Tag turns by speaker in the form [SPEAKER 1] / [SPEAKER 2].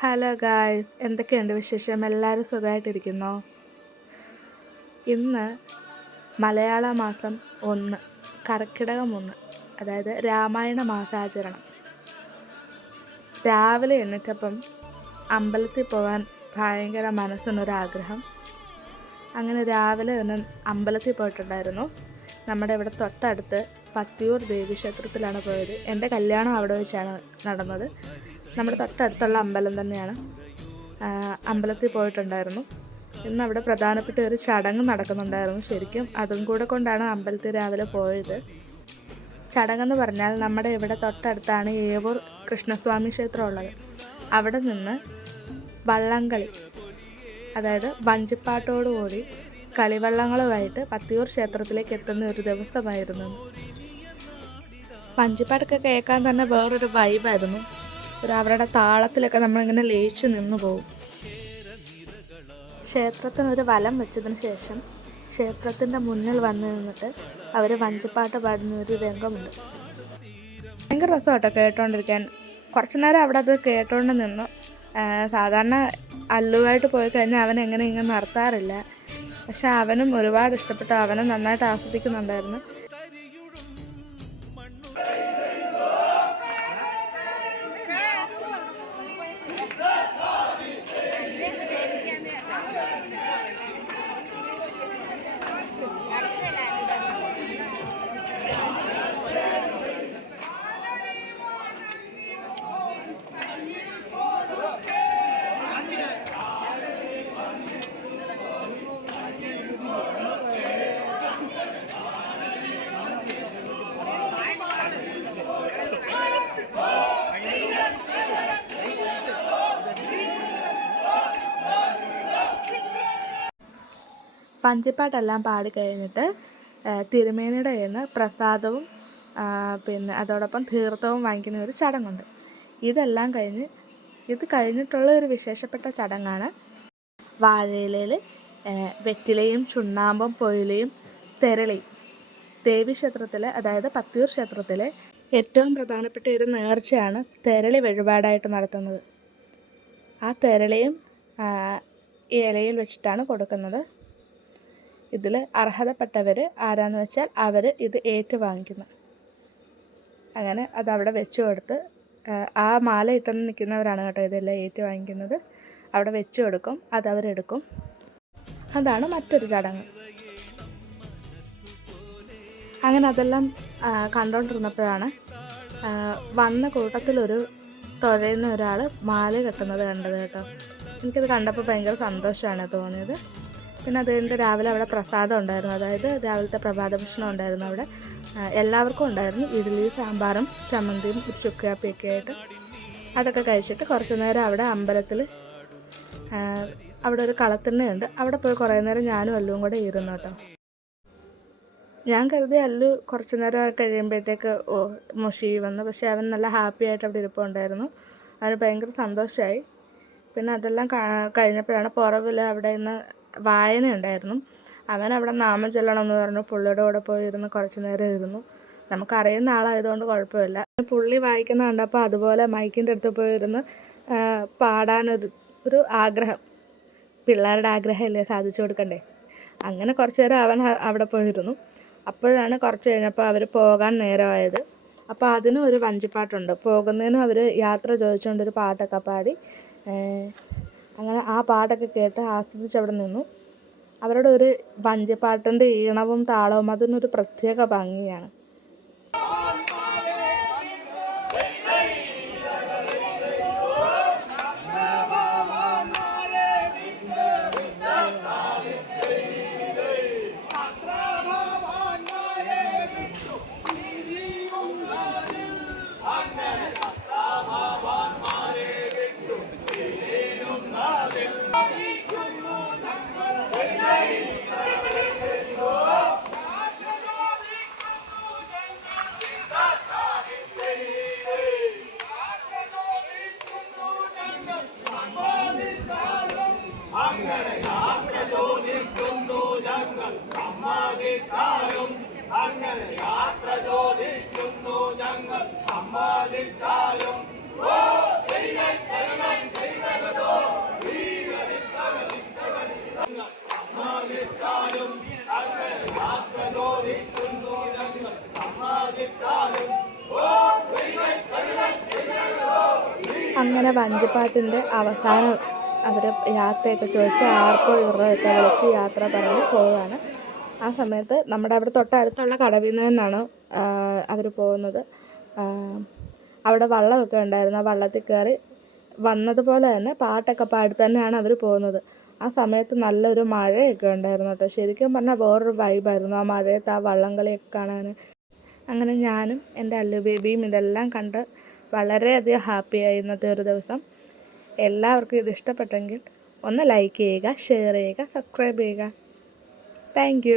[SPEAKER 1] Hello guys എന്തൊക്കെയുണ്ട് വിശേഷം? എല്ലാവരും സുഖമായിട്ടിരിക്കുന്നോ? ഇന്ന് മലയാള മാസം ഒന്ന് കർക്കിടകം ഒന്ന് അതായത് രാമായണ മാസാചരണം. രാവിലെ എണ്ണിട്ടപ്പം അമ്പലത്തിൽ പോകാൻ ഭയങ്കര മനസ്സിനൊരാഗ്രഹം. അങ്ങനെ രാവിലെ തന്നെ അമ്പലത്തിൽ പോയിട്ടുണ്ടായിരുന്നു. നമ്മുടെ ഇവിടെ തൊട്ടടുത്ത് പത്തിയൂർ ദേവി ക്ഷേത്രത്തിലാണ് പോയത്. എന്റെ കല്യാണം അവിടെ വെച്ചാണ് നടന്നത്. നമ്മുടെ തൊട്ടടുത്തുള്ള അമ്പലം തന്നെയാണ്. അമ്പലത്തിൽ പോയിട്ടുണ്ടായിരുന്നു. ഇന്ന് അവിടെ പ്രധാനപ്പെട്ട ഒരു ചടങ്ങ് നടക്കുന്നുണ്ടായിരുന്നു ശരിക്കും. അതും കൂടെ കൊണ്ടാണ് അമ്പലത്തിൽ രാവിലെ പോയത്. ചടങ്ങെന്ന് പറഞ്ഞാൽ നമ്മുടെ ഇവിടെ തൊട്ടടുത്താണ് ഏവൂർ കൃഷ്ണസ്വാമി ക്ഷേത്രം ഉള്ളത് അവിടെ നിന്ന് വള്ളംകളി അതായത് വഞ്ചിപ്പാട്ടോടുകൂടി കളിവള്ളങ്ങളുമായിട്ട് പത്തിയൂർ ക്ഷേത്രത്തിലേക്ക് എത്തുന്ന ഒരു ദിവസമായിരുന്നു. വഞ്ചിപ്പാട്ടൊക്കെ കേൾക്കാൻ തന്നെ വേറൊരു വൈബായിരുന്നു ഒരു അവരുടെ താളത്തിലൊക്കെ നമ്മളിങ്ങനെ ലയിച്ച് നിന്നു പോകും. ക്ഷേത്രത്തിനൊരു വലം വെച്ചതിന് ശേഷം ക്ഷേത്രത്തിന്റെ മുന്നിൽ വന്ന് നിന്നിട്ട് അവർ വഞ്ചിപ്പാട്ട് പാടുന്ന ഒരു രംഗമുണ്ട്. ഭയങ്കര രസമാട്ടോ കേട്ടോണ്ടിരിക്കാൻ. കുറച്ചു നേരം അവിടെ അത് കേട്ടോണ്ട് നിന്നു. സാധാരണ അല്ലുവായിട്ട് പോയി കഴിഞ്ഞാൽ അവൻ എങ്ങനെ ഇങ്ങനെ നടത്താറില്ല പക്ഷെ അവനും ഒരുപാട് ഇഷ്ടപ്പെട്ടു. അവനും നന്നായിട്ട് ആസ്വദിക്കുന്നുണ്ടായിരുന്നു. വഞ്ചിപ്പാട്ടെല്ലാം പാടി കഴിഞ്ഞിട്ട് തിരുമേനിയുടെ കയ്യിൽ പ്രസാദവും പിന്നെ അതോടൊപ്പം തീർത്ഥവും വാങ്ങിക്കുന്ന ഒരു ചടങ്ങുണ്ട്. ഇതെല്ലാം കഴിഞ്ഞ് ഇത് കഴിഞ്ഞിട്ടുള്ള ഒരു വിശേഷപ്പെട്ട ചടങ്ങാണ് വാഴയിലയിൽ വെറ്റിലയും ചുണ്ണാമ്പും പൊയിലയും തെരളി. ദേവി ക്ഷേത്രത്തിലെ അതായത് പത്തിയൂർ ക്ഷേത്രത്തിലെ ഏറ്റവും പ്രധാനപ്പെട്ട ഒരു നേർച്ചയാണ് തെരളി വഴിപാടായിട്ട് നടത്തുന്നത്. ആ തെരളിയും ഇലയിൽ വെച്ചിട്ടാണ് കൊടുക്കുന്നത്. ഇതിൽ അർഹതപ്പെട്ടവർ ആരാന്ന് വെച്ചാൽ അവർ ഇത് ഏറ്റുവാങ്ങിക്കുന്നു. അങ്ങനെ അത് അവിടെ വെച്ച് കൊടുത്ത് ആ, മാല ഇട്ടെന്ന് നിൽക്കുന്നവരാണ് കേട്ടോ ഇതെല്ലാം ഏറ്റുവാങ്ങിക്കുന്നത്. അവിടെ വെച്ച് കൊടുക്കും അത് അവരെടുക്കും അതാണ് മറ്റൊരു ചടങ്ങ്. അങ്ങനെ അതെല്ലാം കണ്ടുകൊണ്ടിരുന്നപ്പോഴാണ് വന്ന കൂട്ടത്തിലൊരു തുഴയുന്ന ഒരാൾ മാല കെട്ടുന്നത് കണ്ടത് കേട്ടോ. എനിക്കത് കണ്ടപ്പോൾ ഭയങ്കര സന്തോഷമാണ് തോന്നിയത്. പിന്നെ അത് കഴിഞ്ഞിട്ട് രാവിലെ അവിടെ പ്രസാദം ഉണ്ടായിരുന്നു. അതായത് രാവിലത്തെ പ്രഭാത ഭക്ഷണം ഉണ്ടായിരുന്നു അവിടെ. എല്ലാവർക്കും ഉണ്ടായിരുന്നു. ഇഡ്ഡലി സാമ്പാറും ചമ്മന്തിയും ഒരു ചുക്കാപ്പിയൊക്കെ ആയിട്ട് അതൊക്കെ കഴിച്ചിട്ട് കുറച്ച് നേരം അവിടെ അമ്പലത്തിൽ അവിടെ ഒരു കളത്തിണ്ണയുണ്ട്. അവിടെ പോയി കുറേ നേരം ഞാനും അല്ലുവും കൂടെ ഇരുന്നു കേട്ടോ. ഞാൻ കരുതി അല്ലു കുറച്ച് നേരം കഴിയുമ്പോഴത്തേക്ക് ഓ മുഷി വന്നു. പക്ഷേ അവൻ നല്ല ഹാപ്പി ആയിട്ട് അവിടെ ഇരിപ്പുണ്ടായിരുന്നു. അവന് ഭയങ്കര സന്തോഷമായി പിന്നെ അതെല്ലാം കഴിഞ്ഞപ്പോഴാണ് പുറവിൽ അവിടെ നിന്ന് വായന ഉണ്ടായിരുന്നു അവൻ അവിടെ നാമം ചൊല്ലണം എന്ന് പറഞ്ഞു. പുള്ളിയുടെ കൂടെ പോയി ഇരുന്ന് കുറച്ച് നേരം ഇരുന്നു. നമുക്കറിയുന്ന ആളായതുകൊണ്ട് കുഴപ്പമില്ല. പുള്ളി വായിക്കുന്ന കണ്ടപ്പോൾ അതുപോലെ മൈക്കിന്റെ അടുത്ത് പോയിരുന്ന് പാടാനൊരു ഒരു ആഗ്രഹം. പിള്ളേരുടെ ആഗ്രഹമല്ലേ സാധിച്ചു കൊടുക്കണ്ടേ? അങ്ങനെ കുറച്ച് നേരം അവൻ അവിടെ പോയിരുന്നു. അപ്പോഴാണ് കുറച്ച് കഴിഞ്ഞപ്പോൾ അവർ പോകാൻ നേരമായത്. അപ്പോൾ അതിനും ഒരു വഞ്ചിപ്പാട്ടുണ്ട്. പോകുന്നതിനും അവർ യാത്ര ചോദിച്ചുകൊണ്ടൊരു പാട്ടൊക്കെ പാടി അങ്ങനെ ആ പാട്ടൊക്കെ കേട്ട് ആസ്വദിച്ച് അവിടെ നിന്നു. അവരുടെ ഒരു വഞ്ചിപ്പാട്ടിന്റെ ഈണവും താളവും അതിനൊരു പ്രത്യേക ഭംഗിയാണ്. സമ്മതിച്ചാലും അങ്ങനെ യാത്ര ചോദിക്കുന്നു ഞങ്ങൾ. സമ്മതിച്ചാലും അങ്ങനെ യാത്ര ഞങ്ങൾ. വഞ്ചിപ്പാട്ടിന്റെ അവസാനം അവർ യാത്രയൊക്കെ ചോദിച്ച് ആർക്കോ ഇറോ ഒക്കെ വിളിച്ച് യാത്ര പറഞ്ഞ് പോവുകയാണ്. ആ സമയത്ത് നമ്മുടെ അവിടെ തൊട്ടടുത്തുള്ള കടവിൽ നിന്ന് തന്നെയാണ് അവർ പോകുന്നത്. അവിടെ വള്ളമൊക്കെ ഉണ്ടായിരുന്നു. ആ വള്ളത്തിൽ കയറി വന്നതുപോലെ തന്നെ പാട്ടൊക്കെ പാടി തന്നെയാണ് അവർ പോകുന്നത്. ആ സമയത്ത് നല്ലൊരു മഴയൊക്കെ ഉണ്ടായിരുന്നു കേട്ടോ. ശരിക്കും പറഞ്ഞാൽ വേറൊരു വൈബായിരുന്നു ആ മഴയത്ത് ആ വള്ളം കളിയൊക്കെ കാണാൻ അങ്ങനെ ഞാനും എന്റെ അല്ലു ബേബിയും ഇതെല്ലാം കണ്ട് വളരെയധികം ഹാപ്പിയായി ഇന്നത്തെ ഒരു ദിവസം. എല്ലാവർക്കും ഇത് ഇഷ്ടപ്പെട്ടെങ്കിൽ ഒന്ന് ലൈക്ക് ചെയ്യുക ഷെയർ ചെയ്യുക സബ്സ്ക്രൈബ് ചെയ്യുക. താങ്ക്